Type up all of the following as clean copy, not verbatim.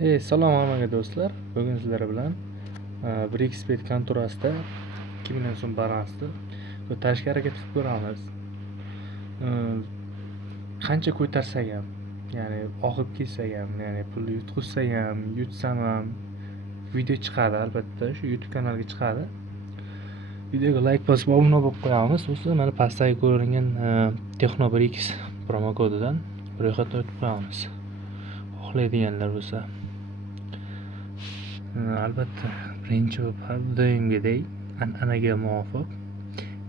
Salom hammaga do'stlar. Bugun sizlar bilan BRICS-bet konturasida 2000 so'm balansni ko'tarishga harakat qilib ko'ramiz. Qancha ko'tarsak ham, ya'ni oqib ketsak ham, ya'ni pulni yutqizsak ham, yutsam ham video chiqadi, albatta shu YouTube kanalga chiqadi. Videoga like bosib obuna bo'lib qo'yamiz. So'ng mana pastdagi ko'ringan Techno BRICS promo kodidan ro'yxatdan o'tib qo'yamiz. Xohlaydiganlar bo'lsa albatta birinchi bo'lib har doimgidek an'anaga muvofiq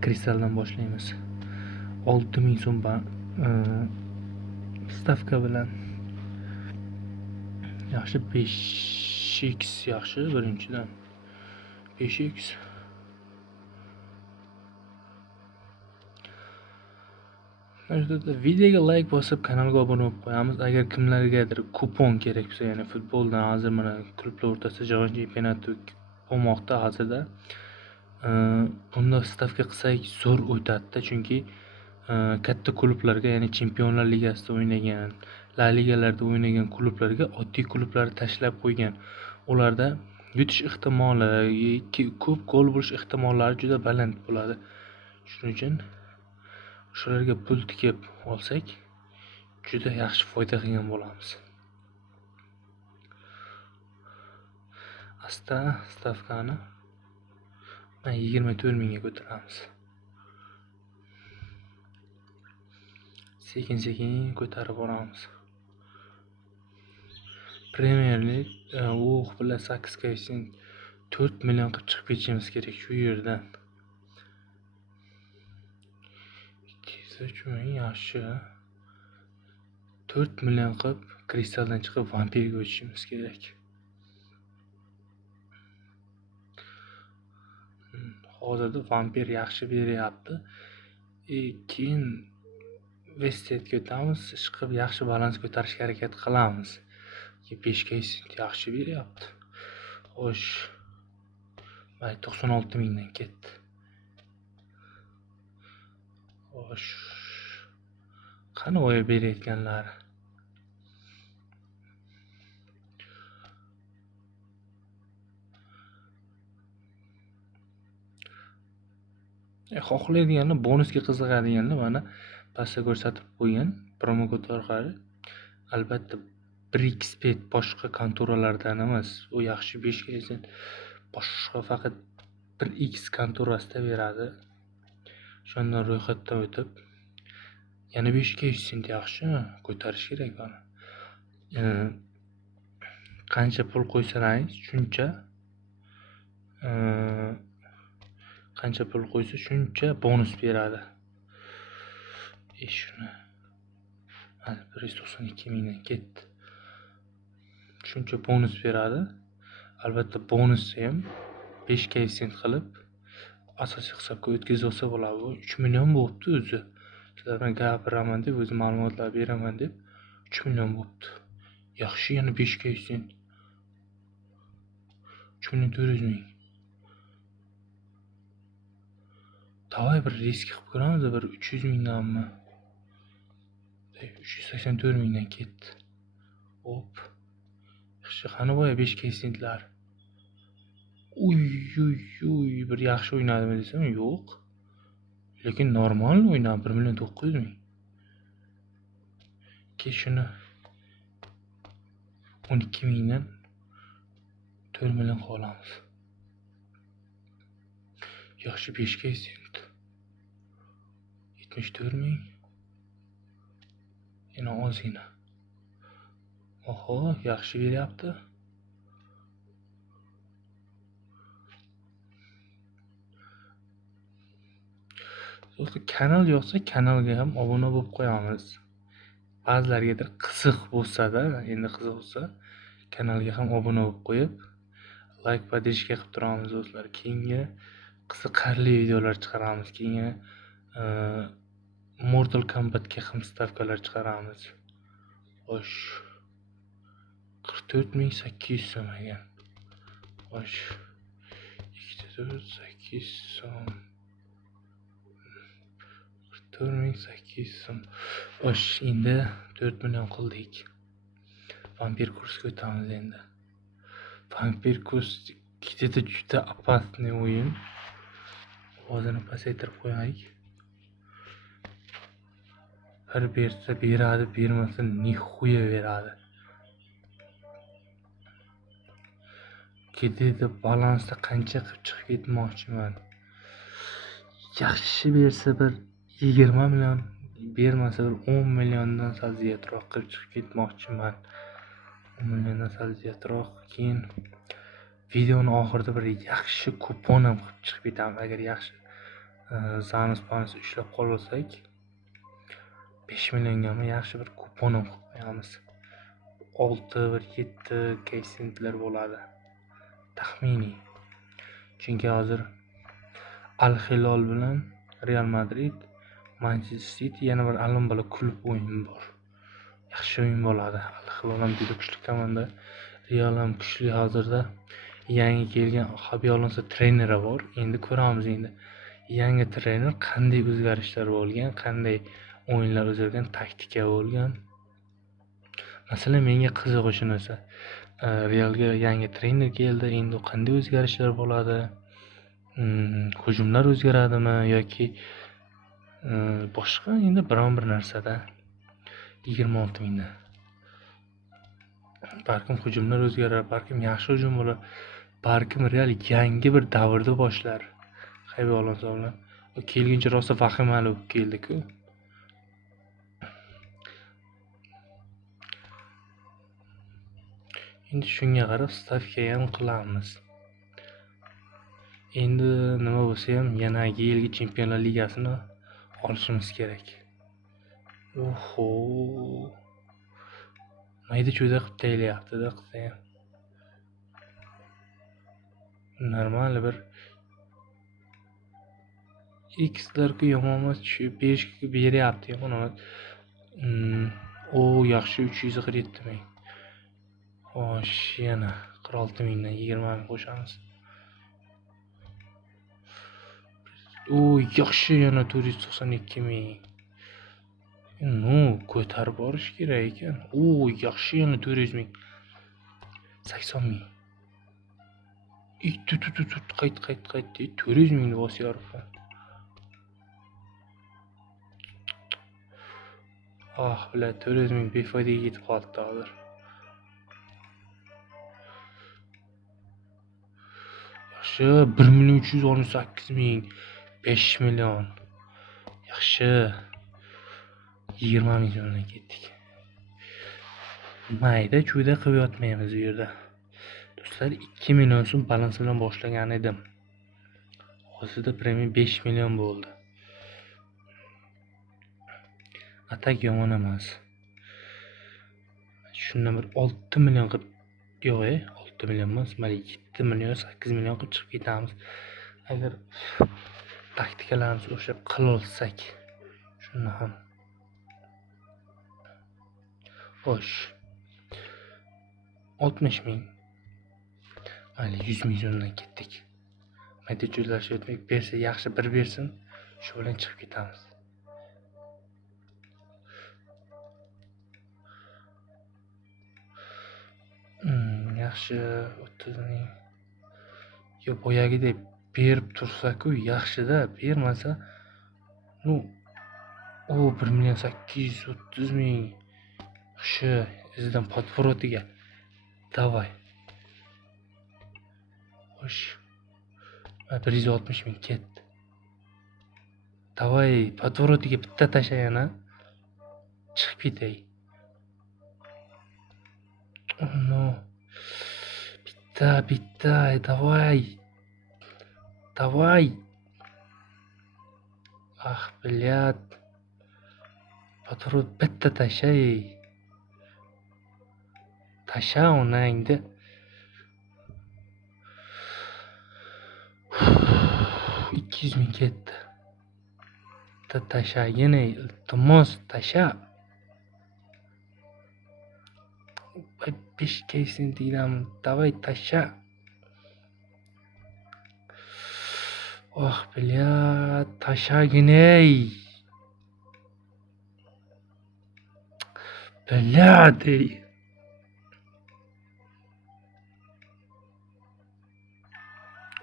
kristaldan boshlaymiz. 6000 so'm stavka bilan yaxshi 5x yaxshi birinchidan 5x videoga like bosib kanalga obuna bo'lib qo'yamiz. Agar kimlargadir kupon kerak bo'lsa, ya'ni futboldan hozir mana klublar o'rtasida jahon chempionati bo'lmoqda hozirda. Bunda stavka qilsak zo'r o'tadi, chunki katta klublarga, ya'ni Chempionlar Ligasida o'ynagan, La Ligalarda o'ynagan klublarga oddiy klublarni tashlab qo'ygan. Ularda yutish ehtimoli, ko'p gol bo'lish ehtimollari juda baland bo'ladi. Shuning uchun shularga pul tikib olsak, juda yaxshi foyda qilgan bo'lamiz. Asta stavkani 24 mingga ko'taramiz. Sekin-sekin ko'tarib boramiz. Premier Lig u bilan 8 koefitsient 4 million qilib chiqib ketishimiz kerak shu yerdan. 203 ming yaxshi. 4 million qilib kristaldan chiqib vampirga o'tishimiz kerak. Hozirda vampir yaxshi beryapti. Keyin Vestetga o'tamiz, chiqib yaxshi balans ko'tarishga harakat qilamiz. 5 koefitsient yaxshi beryapti. Xo'sh, 96 mingdan ketdi. Xo'sh, qani o'yi berayotganlari? Xohlaydiganlar, bonusga qiziqadiganlar mana pastda ko'rsatib qo'ygan promo kod orqali albatta BRICS-bet boshqa konturalardan emas, u yaxshi 5 koefitsient boshqa faqat 1x konturasida beradi. Shundan ro'yxatdan o'tib yana 5 koefitsient yaxshi ko'tarish kerak buni. Qancha pul qo'ysangiz shuncha qancha pul qo'ysa shuncha bonus beradi. Shuni 192 mingdan ketdi. Shuncha bonus beradi. Albatta bonusni ham 5 koefitsient qilib asosiy hisobga o'tkazib olsa bo'ladi. 3 million bo'libdi o'zi. Sizlar bilan gapiraman deb, o'z ma'lumotlar beraman deb 3 million bo'libdi. Yaxshi, yana 5 koefitsient 3.400 ming. Davay bir risk qilib ko'ramiz, bir 300 mingdanmi? 384 mingdan ketdi. Hop. Yaxshi, qani bo'ya 5 koefitsiyentlar. Uy, bir yaxshi o'ynadimi desam, yo'q. Lekin normal o'ynadi, 1.900 ming. Keyin shuni 12 mingdan 4 million qolamiz. Yaxshi 5 koefitsient 74 ming. Yana ozgina. Oho, yaxshi beryapti. Do'stlar, kanal yoqsa kanalga ham obuna bo'lib qo'yamiz. Ba'zilargadir qiziq bo'lsa-da, endi qiziq bo'lsa kanalga ham obuna bo'lib qo'yib, like va podrishka qilib turamiz do'stlar. Keyingi qiziqarli videolar chiqaramiz. Keyin Mortal Kombatga ham stavkalar chiqaramiz. Xo'sh, 44800 so'm ekan. Xo'sh, 24800 so'm. 4800 so'm. Xo'sh, endi 4 million qildik. Vampir kursga o'tamiz endi. Vampir kurs ikkita juda opasniy o'yin. Ovozini pasaytirib qo'yaylik. Bir bersa beradi, bermasa nihuya beradi. Kedida balansda qancha qilib chiqib ketmoqchiman. Yaxshi bersa bir 20 million, bermasa bir 10 milliondan sal ziyodroq qilib chiqib ketmoqchiman. 10 milliondan sal ziyodroq. Keyin videoni oxirida bir yaxshi kupon ham qilib chiqib ketamiz. Agar yaxshi zanus ushlab qolsak 5 millionga yaxshi bir kupon ham qilib qo'yamiz. 6 bir 7 keysentlar bo'ladi. Taxminiy. Chunki hozir Al Hilol bilan Real Madrid, Manchester City yana bir allambalo klub o'yini bor. Yaxshi o'yin bo'ladi. Al Hilol ham juda kuchli komanda, Real ham kuchli hozirda. Yangi kelgan Xabi Alonso treneri bor. Endi ko'ramiz endi. Yangi trener qanday o'zgarishlar bo'lgan, qanday o'yinlar o'zgargan, taktika bo'lgan. Masalan, menga qizig'i shunisi. Realga yangi trener keldi. Endi qanday o'zgarishlar bo'ladi? Hujumlar o'zgaradimi yoki boshqa endi biron bir narsada 26 mingdan. Balkim hujumlar o'zgarar, balkim yaxshi hujum bo'lar, balkim Real yangi bir davrni boshlar. Xabi Alonso bilan kelguncha rosa vahimali bo'lib keldi-ku. Endi shunga qarab stavka ham qilamiz. Endi nima bo'lsa ham yanagi yilgi Chempionlar Ligasini olishimiz kerak. Oho. Mayda cho'da qilib taylayapti-da qilsa ham. Normal bir X'larga yomon emas, berishga beryapti yomon emas. Yaxshi 347 ming. Xo'sh, yana 46 mingdan 20 ming qo'shamiz. Yaxshi yana 492 ming. Ko'tarib borish kerak ekan. Yaxshi yana 400 ming. 80 ming. Qayt. 400 mingni bosyapman. Bilat 400 ming befoydaga ketib qoldi hozir. Yaxshi 1.318 ming. 5 million. Yaxshi 20 ming so'mdan ketdik. Mayda cho'da qilib yotmaymiz bu yerda. Do'stlar, 2 million so'm balans bilan boshlagan edim. Hozirda premium 5 million bo'ldi. Atak yomon emas. Shundan bir 6 million qilib 6 million emas, mana 7 million, 8 million qilib chiqib ketamiz. Agar taktikalarimiz o'xshab qilolsak, shuni ham. Xo'sh. 60 ming. Mayli 100 ming so'mdan ketdik. Mayda cho'zlashib o'tmak bersa yaxshi bir bersin, shu bilan chiqib ketamiz. Yaxshi 30 ming. Boyagidek berib tursa-ku yaxshi-da, bermasa 1.830 ming. Yaxshi, izidan podvorotiga. Davay. Xo'sh. 160 ming ketdi. Davay, podvorotiga bitta tashlayana. Chiqib ketay. Bitta, davay. Блядь. Podvorot bitta tashay. Tasha onangda. 200 ming ketdi. Tashagina, iltimos tasha. 5 keysentiyam, davay tasha. Блядь, tashaginey. Блядь.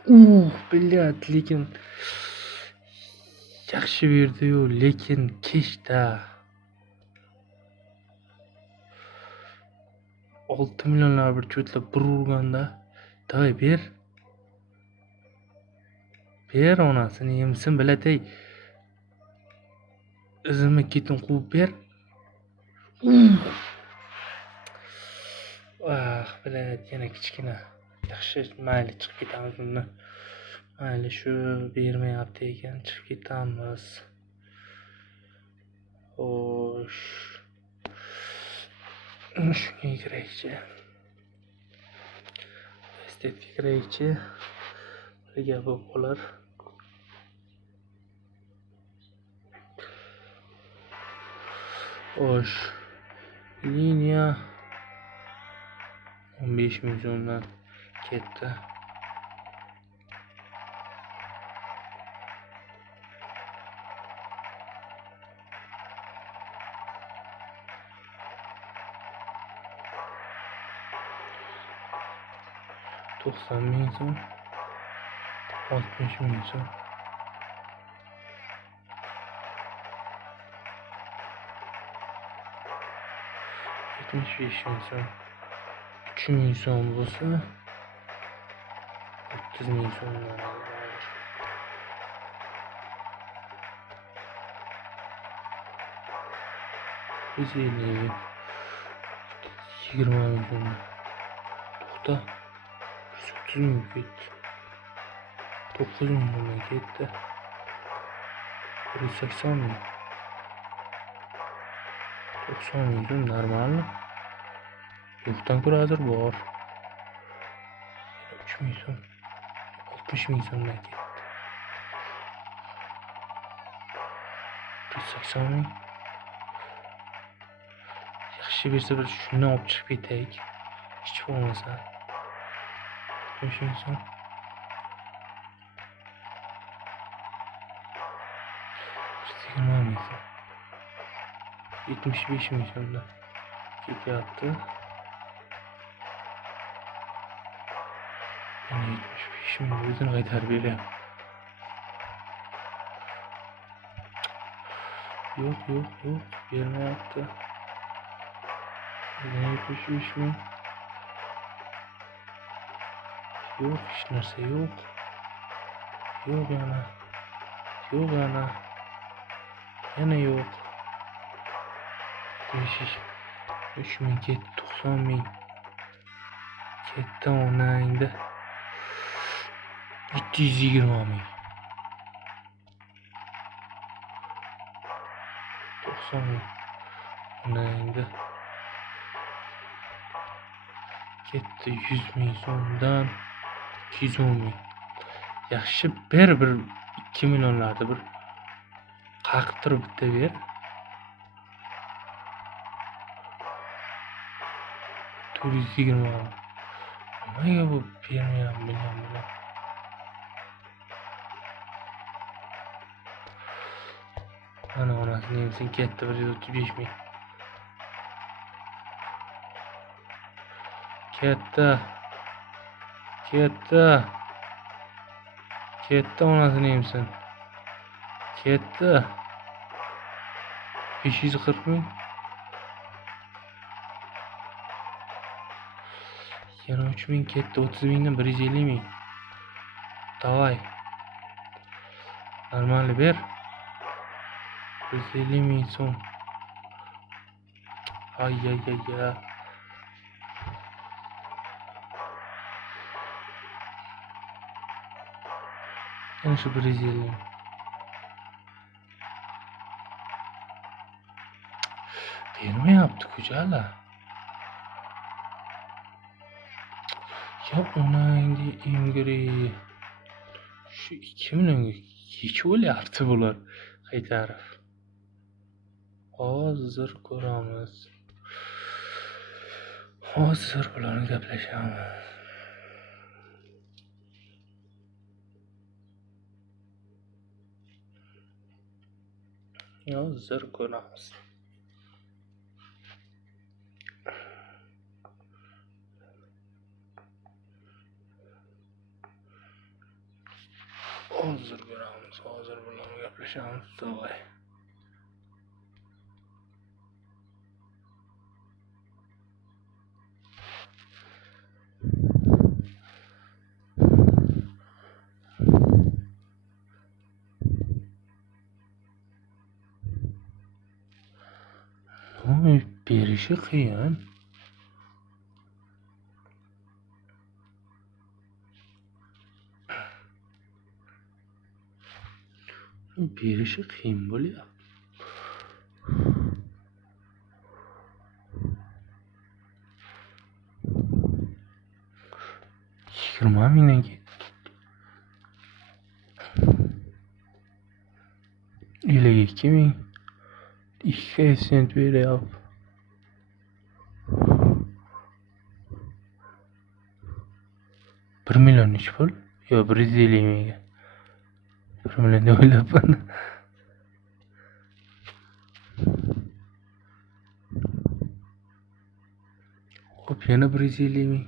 Bilyat, lekin yaxshi berdi-yu, lekin kechda 6 millionlar bir cho'tlab bir urganda, davay ber. Ber onasini yemsin bilatay. Izimni ketin quvib ber. Bilat yana kichkina. Yaxshi, mayli chiqib ketamiz bundan. Mayli shu bermayapti ekan, chiqib ketamiz. Xo'sh. Shunga kiraychi. Estetga kiraychi. Bir gap bo'lib qolar. Xo'sh. Liniya 15 ming so'mdan ketdi. To'qson ming so'm, 60 ming so'm. Yetmiş beş ming so'm. 3 ming so'm bo'lsa, 30 ming so'mdan olur. Biz 20 ming so'm. To'xta. 30 ming ketdi. 9 ming so'mdan ketdi. 180 ming. 90 ming so'm normalmi? Yo'qdan ko'ra hozir bor. 3 ming so'm. 60 ming so'mdan ketdi. 180 ming. Yaxshi bersa bir shundan olib chiqib ketaylik. Hech bo'lmasa. 60 ming so'm. 20 ming so'm. 75 ming so'mdan ketyapti. Yana 75 ming o'zini qaytarib beryapti. Yo'q, bermayapti. Yana 75 ming. Yo'q, hech narsa yo'q. Yo'q yana. Yana yo'q. 3 ming ketdi, 90 ming. Ketdi onangda. 720 ming. 90 ming. Onangda. Ketdi 100 ming so'mdan 210 ming. Yaxshi bir 2 millionlarda bir qaqtirib bitta ber. 420 ming. Nimaga bu bermayapman bilmayman. Ana onasini yemsin ketdi 135 ming. Ketdi onasini yemsin. Ketdi. 540 ming. Yana 3 ming ketdi, 30 mingdan 150 ming. Davay. Normalni ber. 150 ming so'm. Ay. Yana shu 150 ming. Bermayapti ko'chala. Ya onangni emgiri. Shu 2 millionga hech o'lyapti bular qaytarib. Hozir ko'ramiz. Hozir bularni gaplashamiz. Hozir ko'ramiz. hozir ko'ramiz. Hozir bilan gaplashamiz. Davay. Oy, berishi qiyin. Berishi qiyin bo'lyapti. 20 mingdan ketdik. 52 ming. 2 sent beryapti. $1 million nechi pul? Yo, 150 mingga. 1 million deb o'ylabman. Hop, yana 150 ming.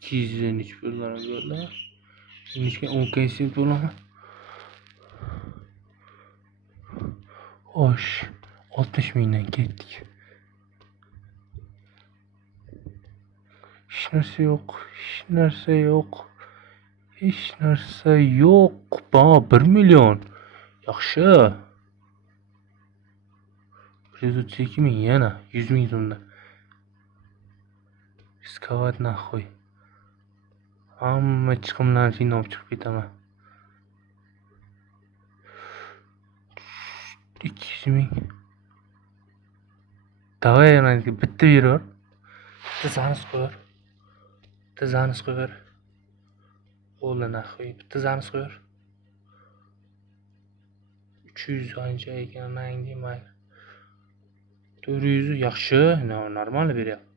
200 nechi puldan bo'ldi? Necha 10 sent bo'ladimi? Xo'sh, 60 mingdan ketdik. Hech narsa yo'q. Hech narsa yo'q. 1 million. Yaxshi. 132 ming yana 100 ming so'mdan. Riskovat naxoy. Hamma chiqimlarni findan olib chiqib ketaman. 200 ming. Davay yana bitta beror. Bitta zanus qo'yar. O'la naxoy. Bitta zanus qo'yar. 300 ancha ekan, nang demay. 400 yaxshi, normal beryapti.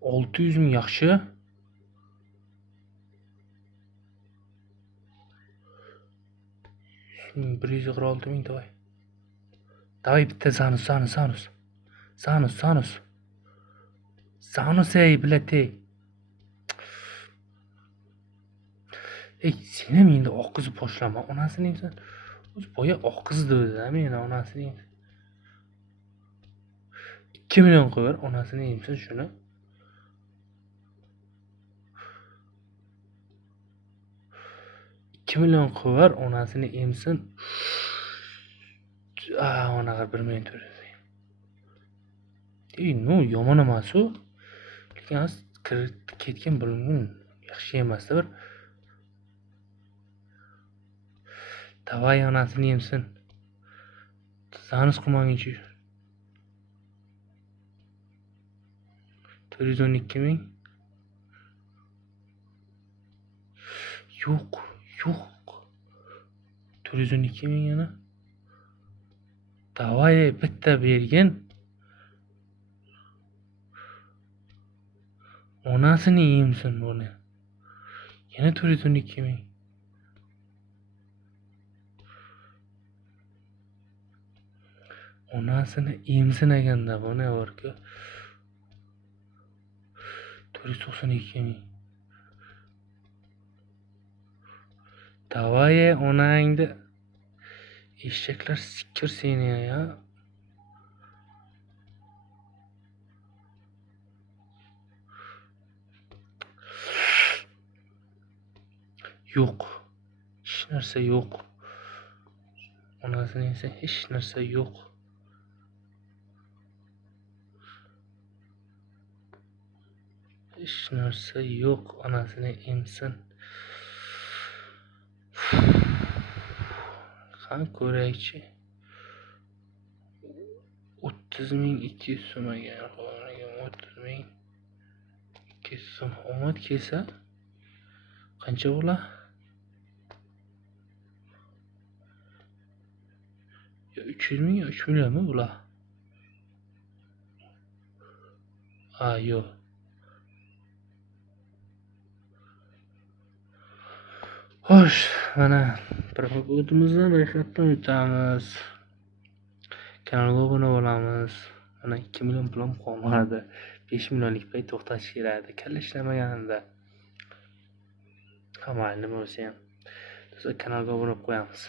600 ming yaxshi. 146 ming davay. Davay bitta zanus. Zanus ey, bilet ey. Ey, sen ham endi oqizib boshlama. Onasini sen o'zi boya oqizdi o'zi, meni onasini. 2 million qo'yar, onasini emsin shuni. $2 million qo'yar, onasini emsin. Onaqa 1 million to'laydi. Yomon emas-ku. Lekin ketgan bo'lgan yaxshi emas-da bir. Davay onasini emsin. Zanus qilmaguncha. 412 ming. Yo'q. 412 ming yana. Davay bitta bergin. Onasini emsin buni. Yana 412 ming. Onasini emsin eganda buni borku. 492 ming. Davay onangni eshaklar sikir seni ya. Yo'q. Hech narsa yo'q. Onasini esa hech narsa yo'q. Hech narsa yo'q. Onasini emsin. Qani ko'raychi. 30 ming 200 so'm ekan. 30 ming 200 so'm. Omad kelsa qancha bo'lar? 300 ming 3 millionmi bular? Yo'q. Xo'sh, mana promokodimizdan ro'yxatdan o'tamiz. Kanalga obuna bo'lamiz. Mana 2 million pulim qolmadi. 5 millionlik pay to'xtatish kerak edi. Kalla ishlamaganida. Ha mayli nima bo'lsayam. Kanalga obuna bo'lib qo'yamiz.